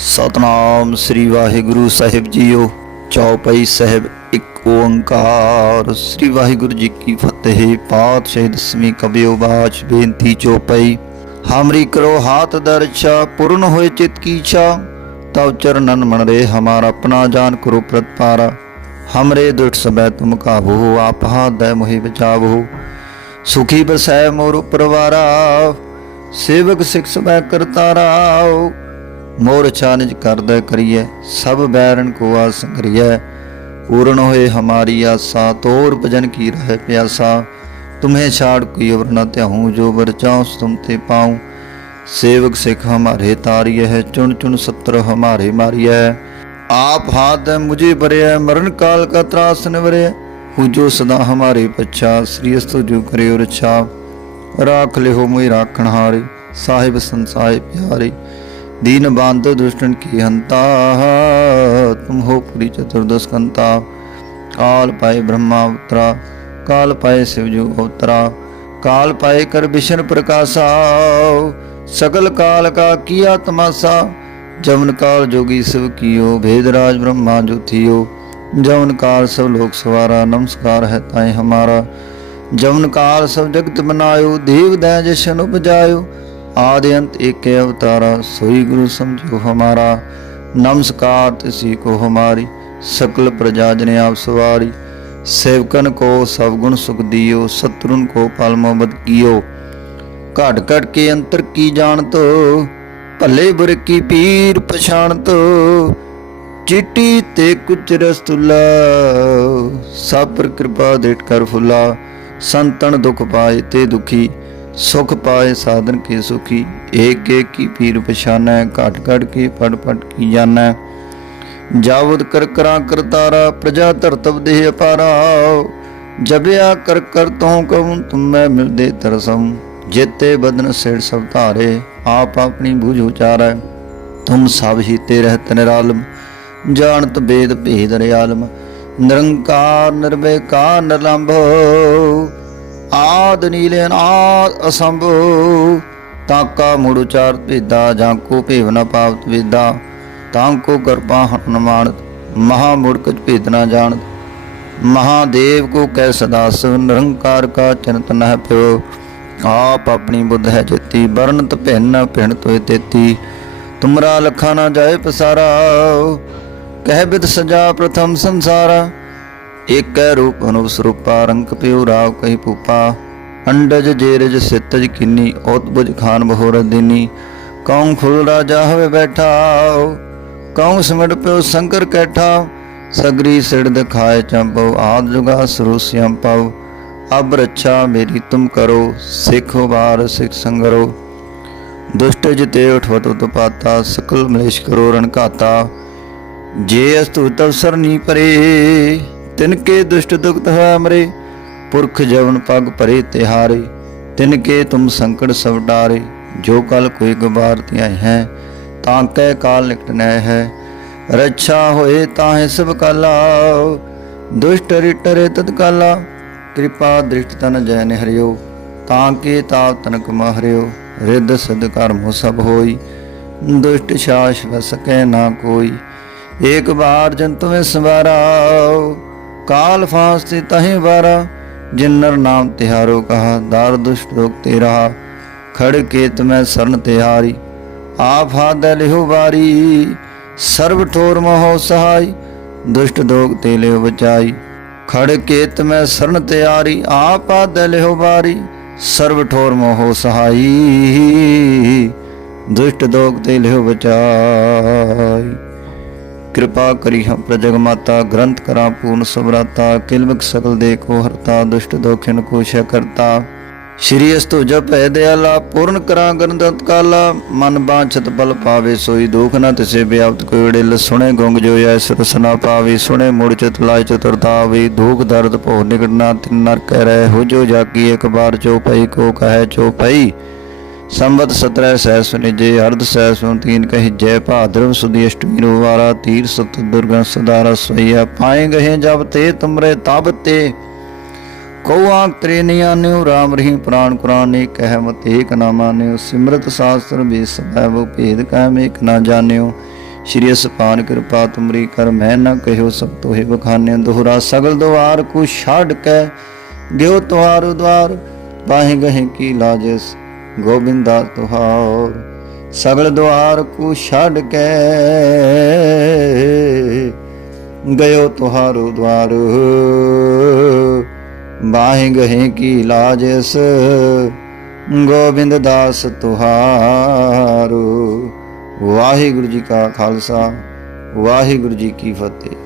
ਸਤਨਾਮ ਸ੍ਰੀ ਵਾਹਿਗੁਰੂ ਸਾਹਿਬ ਜੀਓ, ਚੌਪਈ ਸਾਹਿਬ ਇੱਕ ਓੰਕਾਰ। ਸ੍ਰੀ ਵਾਹਿਗੁਰੂ ਜੀ ਕੀ ਫਤਿਹ, ਪਾਤਸ਼ਾਹ ਦਸਵੀਂ ਕਬਿਓ ਬਾਚ, ਬੇਨਤੀ ਚੌਪਈ। ਹਮਰੀ ਕਰੋ ਹਾਥ ਦਰਸ਼ਾ, ਪੂਰਨ ਹੋਏ ਚਿਤ ਕੀ ਇੱਛਾ ਤਵ ਚਰਨਨ ਮਨ ਰੇ ਹਮਾਰਾ ਆਪਣਾ ਜਾਨ ਕਰੋ ਪ੍ਰਤਪਾਰਾ ਹਮਰੇ ਦੁਟ ਸਬੈ ਤੁਮ ਕਾਬੂ ਆਪ ਹਾਥ ਦੈ ਮੋਹਿ ਬਚਾਵੋ। ਸੁਖੀ ਬਸੈ ਮੋਰ ਪਰਵਾਰਾ ਸੇਵਕ ਸਿਖ ਸਬੈ ਕਰਤਾਰਾਓ ਮੋਰ ਛਾਨਿਜ ਕਰਦਾ ਕਰੀਐ, ਸਭ ਬੈਰਨ ਕੋ ਆਸ ਕਰੀਐ। ਪੂਰਨ ਹੋਏ ਹਮਾਰੀ ਆਸਾ, ਤੋਰ ਭਜਨ ਕੀ ਰਹਿ ਪਿਆਸਾ। ਤੁਮੇ ਛਾੜ ਕੋਈ ਅਵਰ ਨ ਧਿਆਉ, ਜੋ ਵਰ ਤੁਮ ਤੇ ਪਾਉ। ਸੇਵਕ ਸਿਖ ਹਮਾਰੇ ਤਾਰੀਐ ਹੈ ਚੁਣ ਚੁਣ ਸਤਰ ਹਮਾਰੇ ਮਾਰੀਐ। ਆਪ ਹਾਥ ਹੈ ਮੁਝੇ ਬਰਿਐ ਮਰਨ ਕਾਲ ਕਾ ਤਰਾਸ ਨਿਵਰਿਐ ਹੂ ਜੋ ਸਦਾ ਹਮਾਰੇ ਪਛਾ ਸ੍ਰੀ ਅਸਤੁ ਜੋ ਕਰਿਓ ਰਛਾ ਰਾਖ ਲਿਓ ਮੋਇ ਰਾਖਣ ਹਾਰੇ, ਸਾਹਿਬ ਸੰਸਾਏ ਪਿਆਰੇ। दीन बांध दुष्टन की हंता तुम हो पुरी चतुर्दस्कंता काल पाए ब्रह्मा अवतरा काल पाए शिवजू अवतरा काल पाए कर विष्णु प्रकाशा सकल काल का किया तमाशा जवन काल जोगी शिव कियो भेदराज ब्रह्मा जो थियो जवन काल सब लोक सवारा नमस्कार है ताए हमारा जवन काल सब जगत बनायो देव दय जशन उपजायो ਆਦਿ ਅੰਤ ਏਕੈ ਅਵਤਾਰਾ, ਸੋਈ ਗੁਰੂ ਸਮਝੋ ਹਮਾਰਾ। ਨਮਸਕਾਰ ਤਿਸੀ ਕੋ ਹਮਾਰੀ, ਸਕਲ ਪ੍ਰਜਾ ਜਨ ਆਪ ਸਵਾਰੀ। ਸੇਵਕਨ ਕੋ ਸਭ ਗੁਣ ਸੁਖ ਦਿਓ ਸਤਰੁਨ ਕੋ ਪਲ ਮੁਹਬਤ ਕੀਓ। ਘਟ ਘਟ ਕੇ ਅੰਤਰ ਕੀ ਜਾਣਤ, ਭੱਲੇ ਬੁਰ ਕੀ ਪੀਰ ਪਛਾਣਤ। ਚਿੱਟੀ ਤੇ ਕੁਚ ਰਸਤੁਲਾ ਸਭ ਪਰ ਕਿਰਪਾ ਦੇਟ ਕਰ ਫੁਲਾ। ਸੰਤਨ ਦੁਖ ਪਾਏ ਤੇ ਦੁਖੀ। ਸੁਖ ਪਾਏ ਸਾਧਨ ਕੇ ਸੁਖੀ, ਏਕ ਏਕ ਕੀ ਪੀਰ ਪਛਾਨੈ, ਘਟ ਘਟ ਕੇ ਪੜ ਪੜ ਕੀ ਜਾਣੈ। ਜਾਵਦ ਕਰ ਕਰਾਂ ਕਰਤਾਰਾ ਪ੍ਰਜਾ ਧਰਤਵ ਦੇਹ ਅਪਾਰਾ। ਜਬਿਆ ਕਰ ਕਰ ਤਉ ਕਉ, ਤੁਮੈ ਮਿਲਦੇ ਤਰਸਮ ਜੇਤੇ ਬਦਨ ਸਿਰ ਸਭ ਧਾਰੇ, ਆਪ ਆਪਣੀ ਬੁਝ ਉਚਾਰੈ। ਤੁਮ ਸਭ ਹੀ ਤੇ ਰਹਿਤ ਨਿਰਾਲਮ, ਜਾਣਤ ਬੇਦ ਭੇਦ ਰਿਆਲਮ ਨਿਰੰਕਾਰ, ਨਿਰਵੈਕਾਰ, ਨਿਰਲੰਭ। ਆਦ ਨੀਲੇ ਨਾਦ ਅਸੰਭੋ ਤਾਕਾ ਮੁੜ ਉਚਾਰ ਭੇਦਾ, ਜਾਂ ਕੋ ਭੇਵ ਨ ਪਾਵਤ ਵੇਦਾ, ਤਾਂ ਕੋ ਕਰਪਾ ਹਨਮਾਨਤ ਮਹਾ ਮੁਰਕਤ ਭੇਦ ਨ ਜਾਣਤ। ਮਹਾਦੇਵ ਕੋ ਕੈ ਸਦਾ ਸਿਵ, ਨਿਰੰਕਾਰ ਕਾ ਚਿੰਤ ਨਹਿ ਪਿਓ। ਆਪ ਆਪਣੀ ਬੁੱਧ ਹੈ ਜਿੱਤੀ ਬਰਨਤ ਭਿੰਨ ਭਿੰਨ ਤੋਇ ਤੇਤੀ। ਤੁਮਰਾ ਲਖਾ ਨਾ ਜਾਏ ਪਸਾਰਾ, ਕਹਿ ਬਿਦ ਸਜਾ ਪ੍ਰਥਮ ਸੰਸਾਰਾ। ਏਕੈ ਰੂਪ ਅਨੂਪ ਸਰੂਪਾ ਰੰਕ ਪਿਉ ਰਾਵ ਕਹੀ ਪੂਪਾ ਅੰਡਜ ਜੇਰਜ ਸਿਤਜ ਕਿੰਨੀ ਔਤਬੁਜ ਖਾਨ ਬਹੋਰ ਦਿਨੀ। ਕੌਂ ਖੁਲ ਰਾਜਾ ਹੋਵੇ ਬੈਠਾ ਕੌਂ ਸਿਮਟ ਪਿਉ ਸੰਕਰ ਕੈਠਾ। ਸਗਰੀ ਸਿੜ ਦਿਖਾਏ ਚੰਪਉ ਆਦ ਜੁਗਾ ਸਰੂਸਿਯੰ ਪਉ। ਅਬ ਰੱਛਾ ਮੇਰੀ ਤੁਮ ਕਰੋ, ਸਿੱਖ ਵਾਰ ਸਿੱਖ ਸੰਗਰੋ। ਦੁਸ਼ਟ ਜਿਤੇ ਉਠਵਤ ਉਤਪਾਤਾ ਸਕਲ ਮਲੇਸ਼ ਕਰੋ ਰਣ ਘਾਤਾ। ਜੇ ਅਸਤੁ ਤਵਸਰ ਨੀ ਪਰੇ ਤਿਨ ਕੇ ਦੁਸ਼ਟ ਦੁਖਤ ਹੈ ਮਰੇ, ਪੁਰਖ ਜਵਨ ਪਗ ਭਰੇ ਤਿਹਾਰੇ ਤਿਨ ਕੇ ਤੁਮ ਸੰਕਟ ਸਭ ਡਾਰੇ, ਜੋ ਕਲ ਕੋਈ ਗਵਾਰ ਧਿਆਇ ਹੈ, ਤਾਂ ਕੈ ਕਾਲ ਨਿਕਟ ਹੈ। ਰੱਛਾ ਹੋਏ ਤਾਹੇ ਸਭ ਕਾਲਾ, ਦੁਸ਼ਟ ਰਿਟਰੇ ਤਤਕਾਲਾ ਕਿਰਪਾ ਦ੍ਰਿਸ਼ਟ ਤਨ ਜੈ ਨਿਹਰਿਓ ਤਾਂ ਕੇ ਤਾਪ ਤਨਕ ਮਹਰਿਓ, ਰਿੱਧ ਸਿਧ ਕਰਮ ਸਭ ਹੋਈ, ਦੁਸ਼ਟ ਸ਼ਾਸ ਵਸਕੈ ਨਾ ਕੋਈ, ਏਕ ਬਾਰ ਜੰਤੁ ਮੈਂ ਸਵਾਰਾ ਕਾਲ ਫਾਸਤੇ ਤਹੇ ਵਾਰਾ, ਜਿਨਰ ਨਾਮ ਤਿਹਾਰੋ ਕਹਾ, ਦਾਰ ਦੁਸ਼ਟ ਰੋਗ ਤੇ ਰਹਾ ਖੜ ਕੇ ਤਮੈ ਸਰਨ ਤਿਹਾਰੀ। ਆਪ ਹਾਦ ਲਿਹੁ ਵਾਰੀ, ਸਰਬ ਠੋਰ ਮੋਹ ਸਹਾਈ, ਦੁਸ਼ਟ ਦੋਗ ਤੇ ਲਿਹੁ ਬਚਾਈ। ਖੜ ਕੇ ਤਮੈ ਸਰਨ ਤਿਆਰੀ ਆਪ ਹਾਦ ਲਿਹੁ ਵਾਰੀ, ਸਰਬ ਠੋਰ ਮੋਹ ਸਹਾਈ। ਦੁਸ਼ਟ ਦੋਗ ਤੇ ਲਿਹੁ ਬਚਾਈ। ਕਿਰਪਾ ਕਰੀ ਹਮ ਪ੍ਰਜਗ ਮਾਤਾ, ਗ੍ਰੰਥ ਕਰਾਂ ਪੂਰਨ ਸਬਰਾਤਾ ਕਿਲਵਕ ਸਕਲ ਦੇਖੋ ਹਰਤਾ, ਦੁਸ਼ਟ ਦੋਖਿਨ ਕੋ ਸ਼ੈ ਕਰਤਾ। ਸ਼੍ਰੀ ਅਸਤੁ ਜਪੈ ਦਿਆਲਾ, ਪੂਰਨ ਕਰਾਂ ਗਰੰਦਤ ਕਾਲਾ ਮਨ ਬਾਛਤ ਬਲ ਪਾਵੇ ਸੋਈ ਦੁਖ ਨਾ ਤਿਸੇ ਬਿਆਪਤ ਕੋਈ ੜਿਲ ਸੁਣੇ ਗੁੰਗ ਜੋ ਐਸ ਰਸਨਾ ਪਾਵੇ, ਸੁਣੇ ਮੁੜ ਚਿਤ ਲਾਇ ਚਤੁਰਤਾ ਦੁਖ ਦਰਦ ਭੋ ਨਿਗੜਨਾ ਤਿਨ ਨਰ ਕਹਿ ਰਹਿ, ਹੋ ਜੋ ਜਾਗੀ ਇੱਕ ਬਾਰ ਚੋ ਪਈ ਕੋ ਕਹੈ ਚੋ ਪਈ ਸੰਵਤ 17 ਸਹਿ ਸੁਨਿਜੇ, ਅਰਧ ਸਹਿ ਸੁਨ ਤੀਨ ਕਹੀ ਜੈ ਭਾਦਰਵ ਸੁਦੀ ਅਸ਼ਟਮੀ ਰੋ ਵਾਰਾ ਤੀਰ ਸਤ ਦੁਰਗਨ ਸਦਾਰਾ ਸੋਈਆ ਪਾਏ ਗਏ ਜਬ ਤੇ ਤੁਮਰੇ ਤਬ ਤੇ। ਕੋ ਆਂਕ ਤ੍ਰੇ ਰਾਮ ਰਹੀਮ ਪ੍ਰਾਨ ਕੁਰਾਨ ਨੇ ਕਹਿ ਮਤ ਏਕ ਨਾ ਮਾਨਿਓ ਸਿਮਰਤ ਸਾਸਤਰ ਵੀ ਸਭੈ ਭੇਦ ਕਹਿ ਮੇਕ ਨਾ ਜਾਣਿਓ। ਸ਼੍ਰੀ ਅਸਪਾਨ ਕਿਰਪਾ ਤੁਮਰੀ ਕਰ, ਮੈਂ ਨਾ ਕਹਿਓ ਸਭ ਤੋਹੇ ਬਖਾਨੇ ਦੋਹਰਾ ਸਗਲ ਦੁਆਰ ਕੋ ਛੱਡ ਕੇ ਗਿਓ ਤੁਹਾਰ ਉਦਵਾਰ ਬਾਹੇ ਗਹੇ ਕੀ ਲਾਜਸ ਗੋਬਿੰਦਾ ਤੁਹਾਰ, ਸਗਲ ਦੁਆਰ ਕੋ ਛੱਡ ਕੇ ਗਇਓ ਤੁਹਾਰੋ ਦਵਾਰ। ਬਾਹੇ ਗਹੇ ਕੀ ਲਾਜਸ ਗੋਬਿੰਦ ਦਾਸ ਤੁਹਾਰੋ। ਵਾਹਿਗੁਰੂ ਜੀ ਕਾ ਖਾਲਸਾ, ਵਾਹਿਗੁਰੂ ਜੀ ਕੀ ਫਤਿਹ।